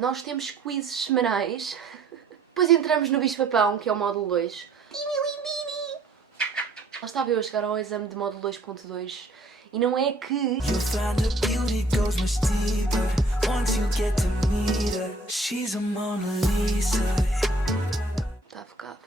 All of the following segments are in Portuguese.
Nós temos quizzes semanais. Depois entramos no bicho-papão, que é o módulo 2. Lá estava eu a chegar ao exame de módulo 2.2 e não é que... Está focado.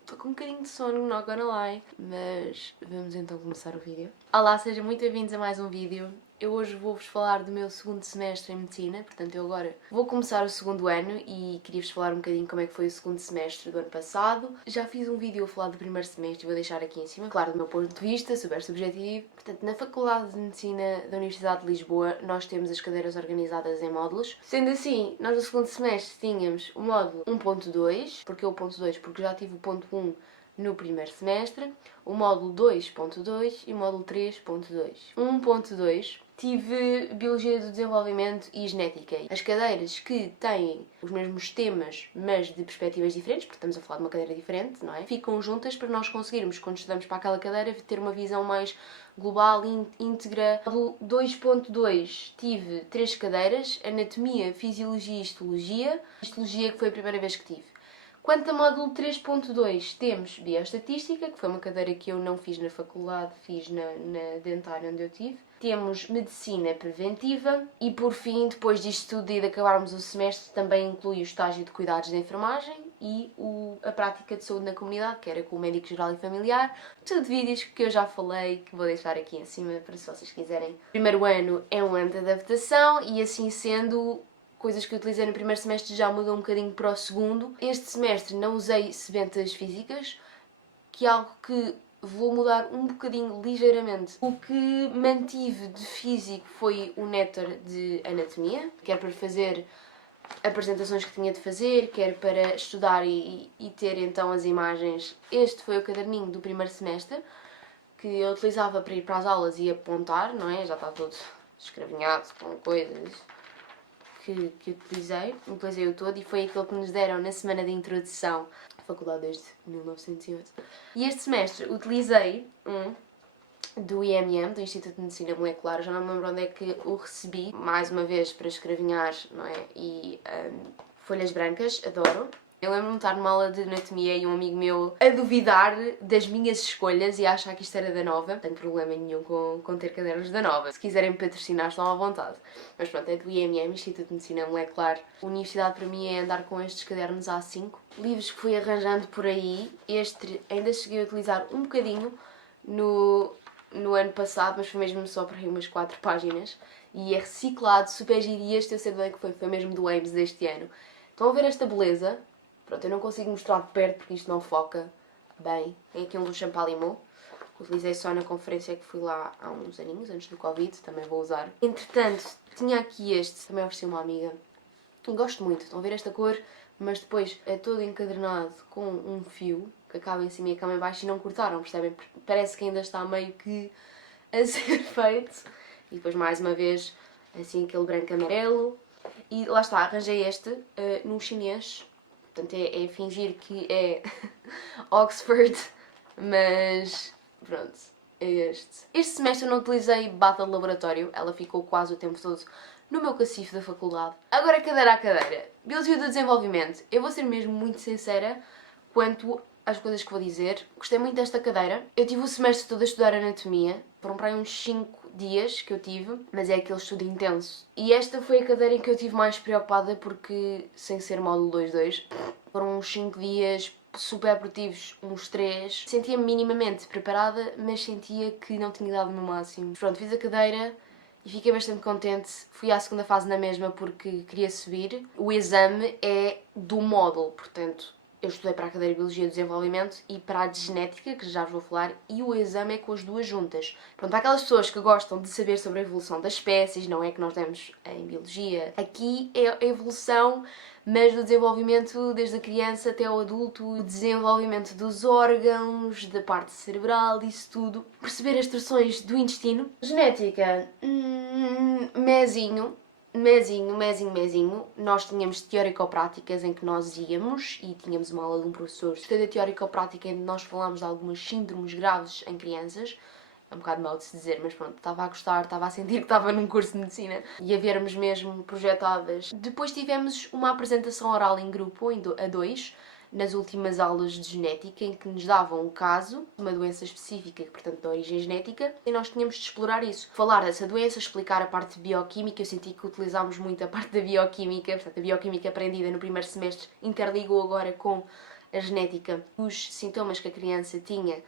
Estou com um bocadinho de sono, not gonna lie. Mas vamos então começar o vídeo. Olá, sejam muito bem-vindos a mais um vídeo. Eu hoje vou-vos falar do meu segundo semestre em Medicina, portanto eu agora vou começar o segundo ano e queria-vos falar um bocadinho como é que foi o segundo semestre do ano passado. Já fiz um vídeo a falar do primeiro semestre e vou deixar aqui em cima, claro, do meu ponto de vista, super subjetivo. Portanto, na Faculdade de Medicina da Universidade de Lisboa nós temos as cadeiras organizadas em módulos. Sendo assim, nós no segundo semestre tínhamos o módulo 1.2, porque o ponto 2? Porque já tive o ponto 1 no primeiro semestre, o módulo 2.2 e o módulo 3.2. 1.2 tive Biologia do Desenvolvimento e Genética. As cadeiras que têm os mesmos temas, mas de perspectivas diferentes, porque estamos a falar de uma cadeira diferente, não é? Ficam juntas para nós conseguirmos, quando estudamos para aquela cadeira, ter uma visão mais global e íntegra. No 2.2 tive 3 cadeiras, Anatomia, Fisiologia e Histologia. Histologia que foi a primeira vez que tive. Quanto a módulo 3.2, temos Bioestatística, que foi uma cadeira que eu não fiz na faculdade, fiz na dentária onde eu tive. Temos Medicina Preventiva e, por fim, depois disto tudo e de acabarmos o semestre, também inclui o estágio de cuidados de enfermagem e a prática de saúde na comunidade, que era com o médico geral e familiar. Tudo vídeos que eu já falei, que vou deixar aqui em cima para se vocês quiserem. O primeiro ano é um ano de adaptação e, assim sendo, coisas que eu utilizei no primeiro semestre já mudou um bocadinho para o segundo. Este semestre não usei sementas físicas, que é algo que vou mudar um bocadinho, ligeiramente. O que mantive de físico foi o néctar de anatomia, quer para fazer apresentações que tinha de fazer, quer para estudar e ter então as imagens. Este foi o caderninho do primeiro semestre, que eu utilizava para ir para as aulas e apontar, não é? Já está todo escravinhado com coisas que utilizei o todo, e foi aquilo que nos deram na semana de introdução à faculdade desde 1908. E este semestre utilizei do IMM, do Instituto de Medicina Molecular, já não me lembro onde é que o recebi, mais uma vez para escravinhar, não é? E folhas brancas, adoro. Eu lembro-me de estar numa aula de anatomia e um amigo meu a duvidar das minhas escolhas e a achar que isto era da Nova. Não tenho problema nenhum com ter cadernos da Nova. Se quiserem me patrocinar, estão à vontade. Mas pronto, é do IMM, Instituto de Medicina Molecular. A universidade para mim é andar com estes cadernos A5. Livros que fui arranjando por aí. Este ainda cheguei a utilizar um bocadinho no ano passado, mas foi mesmo só para aí umas 4 páginas. E é reciclado, super giro. E este eu sei de onde é que foi mesmo do Ames deste ano. Estão a ver esta beleza? Pronto, eu não consigo mostrar de perto porque isto não foca bem. Tem aqui um do Champalimau, que utilizei só na conferência que fui lá há uns aninhos, antes do Covid, também vou usar. Entretanto, tinha aqui este, também ofereci uma amiga, e gosto muito. Estão a ver esta cor? Mas depois é todo encadernado com um fio, que acaba em cima e acaba em baixo, e não cortaram, percebem? Parece que ainda está meio que a ser feito. E depois, mais uma vez, assim, aquele branco-amarelo. E lá está, arranjei este num chinês. Portanto, é fingir que é Oxford, mas pronto, é este. Este semestre eu não utilizei bata de laboratório, ela ficou quase o tempo todo no meu cacifo da faculdade. Agora, cadeira a cadeira. Biologia do Desenvolvimento. Eu vou ser mesmo muito sincera quanto às coisas que vou dizer. Gostei muito desta cadeira. Eu tive o semestre todo a estudar anatomia. Foram para aí uns 5 dias que eu tive, mas é aquele estudo intenso. E esta foi a cadeira em que eu estive mais preocupada porque, sem ser módulo 2.2, foram uns 5 dias super produtivos, uns 3. Sentia-me minimamente preparada, mas sentia que não tinha dado o meu máximo. Pronto, fiz a cadeira e fiquei bastante contente. Fui à segunda fase na mesma porque queria subir. O exame é do módulo, portanto, eu estudei para a cadeira de Biologia do Desenvolvimento e para a de Genética, que já vos vou falar, e o exame é com as duas juntas. Pronto, há aquelas pessoas que gostam de saber sobre a evolução das espécies, não é que nós demos em Biologia. Aqui é a evolução, mas do desenvolvimento desde a criança até ao adulto, o desenvolvimento dos órgãos, da parte cerebral, isso tudo. Perceber as instruções do intestino. Genética, mezinho. Nós tínhamos teórico-práticas em que nós íamos e tínhamos uma aula de um professor. Cada teórico-prática em que nós falámos de algumas síndromes graves em crianças É um bocado mau de se dizer, mas pronto, estava a gostar, estava a sentir que estava num curso de medicina e a vermos mesmo projetadas. Depois tivemos uma apresentação oral em grupo, a dois, nas últimas aulas de genética, em que nos davam um caso, uma doença específica, portanto de origem genética, e nós tínhamos de explorar isso. Falar dessa doença, explicar a parte bioquímica. Eu senti que utilizámos muito a parte da bioquímica, portanto a bioquímica aprendida no primeiro semestre interligou agora com a genética, os sintomas que a criança tinha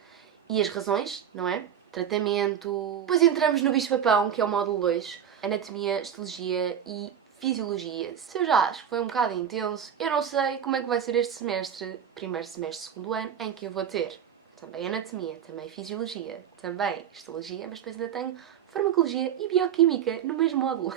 e as razões, não é? Tratamento. Depois entramos no bicho-papão, que é o módulo 2, anatomia, histologia e fisiologia. Se eu já acho que foi um bocado intenso, eu não sei como é que vai ser este semestre, primeiro semestre, segundo ano, em que eu vou ter também anatomia, também fisiologia, também histologia, mas depois ainda tenho farmacologia e bioquímica no mesmo módulo.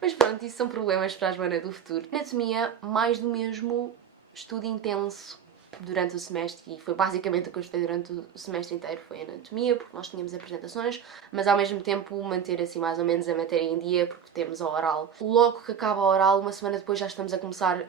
Mas pronto, isso são problemas para a Joana do futuro. Anatomia, mais do mesmo, estudo intenso durante o semestre, e foi basicamente o que eu estudei durante o semestre inteiro, foi anatomia, porque nós tínhamos apresentações, mas ao mesmo tempo manter assim mais ou menos a matéria em dia, porque temos a oral. Logo que acaba a oral, uma semana depois já estamos a começar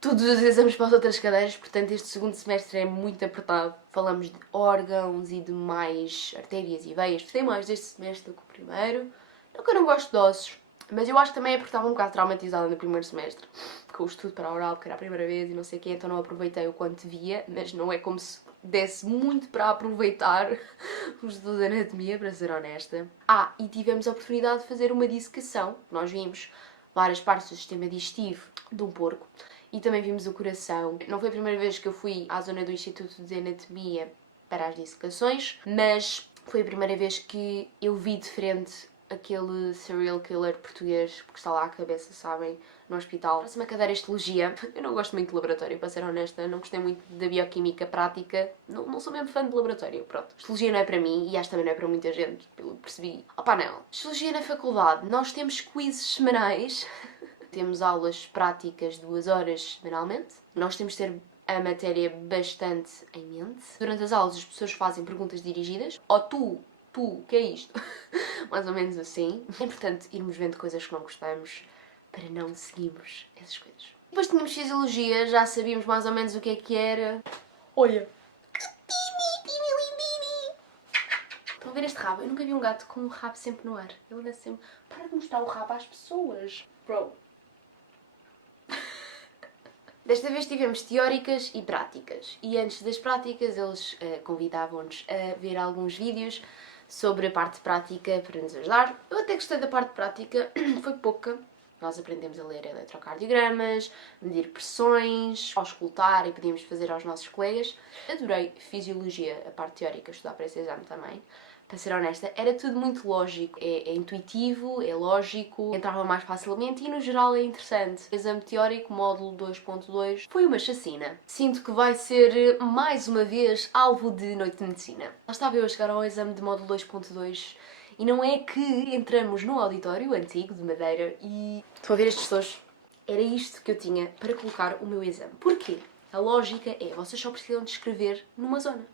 todos os exames para as outras cadeiras, portanto este segundo semestre é muito apertado. Falamos de órgãos e de mais artérias e veias. Gostei mais deste semestre do que o primeiro. Não que eu não gosto de ossos, mas eu acho que também é porque estava um bocado traumatizada no primeiro semestre, com o estudo para a oral, porque era a primeira vez e não sei o quê, então não aproveitei o quanto via, mas não é como se desse muito para aproveitar o estudo de anatomia, para ser honesta. E tivemos a oportunidade de fazer uma dissecação. Nós vimos várias partes do sistema digestivo de um porco e também vimos o coração. Não foi a primeira vez que eu fui à zona do Instituto de Anatomia para as dissecações, mas foi a primeira vez que eu vi de frente aquele serial killer português, porque está lá a cabeça, sabem, no hospital. Próxima cadeira, histologia. Eu não gosto muito de laboratório, para ser honesta. Não gostei muito da bioquímica prática. Não sou mesmo fã de laboratório, pronto. Histologia não é para mim e acho que também não é para muita gente, pelo que percebi. Não. Histologia na faculdade. Nós temos quizzes semanais. Temos aulas práticas 2 horas semanalmente. Nós temos de ter a matéria bastante em mente. Durante as aulas as pessoas fazem perguntas dirigidas. Ou tu, o que é isto? Mais ou menos assim. É importante irmos vendo coisas que não gostamos para não seguirmos essas coisas. Depois tínhamos fisiologia, já sabíamos mais ou menos o que era. Olha! Estão a ver este rabo? Eu nunca vi um gato com o rabo sempre no ar. Ele anda sempre... Para de mostrar o rabo às pessoas. Bro. Desta vez tivemos teóricas e práticas. E antes das práticas eles convidavam-nos a ver alguns vídeos sobre a parte prática para nos ajudar. Eu até gostei da parte prática, foi pouca. Nós aprendemos a ler eletrocardiogramas, medir pressões, auscultar e podíamos fazer aos nossos colegas. Adorei fisiologia, a parte teórica, estudar para esse exame também. Para ser honesta, era tudo muito lógico. É intuitivo, é lógico, entrava mais facilmente e no geral é interessante. O exame teórico, módulo 2.2, foi uma chacina. Sinto que vai ser, mais uma vez, alvo de noite de medicina. Lá estava eu a chegar ao exame de módulo 2.2 e não é que entramos no auditório antigo de madeira e... Estão a ver estes tojos? Era isto que eu tinha para colocar o meu exame. Porquê? A lógica é, vocês só precisam de escrever numa zona.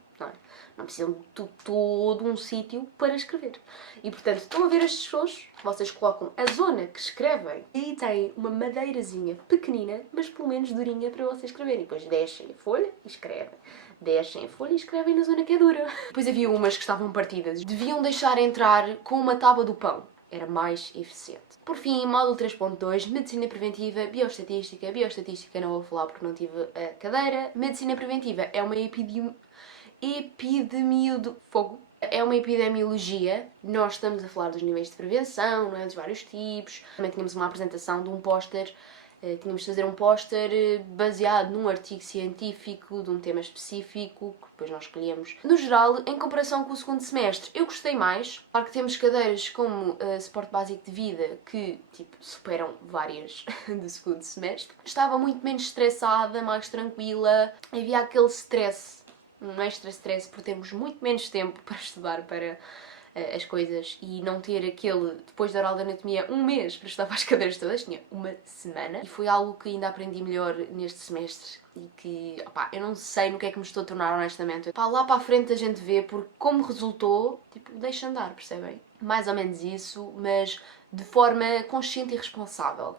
Não precisam de todo um sítio para escrever. E, portanto, estão a ver estes tojos? Vocês colocam a zona que escrevem e têm uma madeirazinha pequenina, mas pelo menos durinha para vocês escreverem. Depois descem a folha e escrevem. Descem a folha e escrevem na zona que é dura. Depois havia umas que estavam partidas. Deviam deixar entrar com uma tábua do pão. Era mais eficiente. Por fim, módulo 3.2, Medicina Preventiva, Bioestatística. Bioestatística não vou falar porque não tive a cadeira. Medicina Preventiva é uma É uma epidemiologia. Nós estamos a falar dos níveis de prevenção, não é? Dos vários tipos. Também tínhamos uma apresentação de um póster. Tínhamos de fazer um póster baseado num artigo científico de um tema específico, que depois nós escolhemos. No geral, em comparação com o segundo semestre, eu gostei mais. Claro que temos cadeiras como suporte básico de vida, que superam várias do segundo semestre. Estava muito menos estressada, mais tranquila. Havia aquele stress, um extra stress, porque temos muito menos tempo para estudar para as coisas e não ter aquele, depois da oral de anatomia, um mês para estudar para as cadeiras todas, tinha uma semana. E foi algo que ainda aprendi melhor neste semestre e que, eu não sei no que é que me estou a tornar, honestamente. Lá para a frente a gente vê, porque como resultou, deixa andar, percebem? Mais ou menos isso, mas de forma consciente e responsável.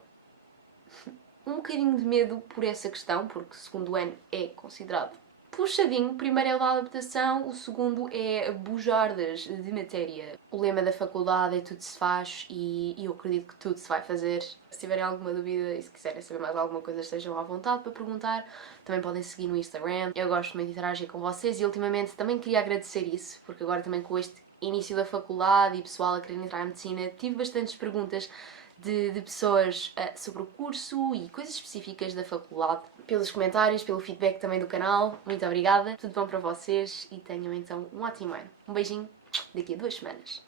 Um bocadinho de medo por essa questão, porque segundo ano é considerado puxadinho. O primeiro é o da adaptação, o segundo é bujardas de matéria. O lema da faculdade é tudo se faz e eu acredito que tudo se vai fazer. Se tiverem alguma dúvida e se quiserem saber mais alguma coisa, estejam à vontade para perguntar. Também podem seguir no Instagram. Eu gosto muito de interagir com vocês e ultimamente também queria agradecer isso, porque agora também com este início da faculdade e pessoal a querer entrar em medicina, tive bastantes perguntas de pessoas sobre o curso e coisas específicas da faculdade. Pelos comentários, pelo feedback também do canal. Muito obrigada. Tudo bom para vocês e tenham então um ótimo ano. Um beijinho daqui a 2 semanas.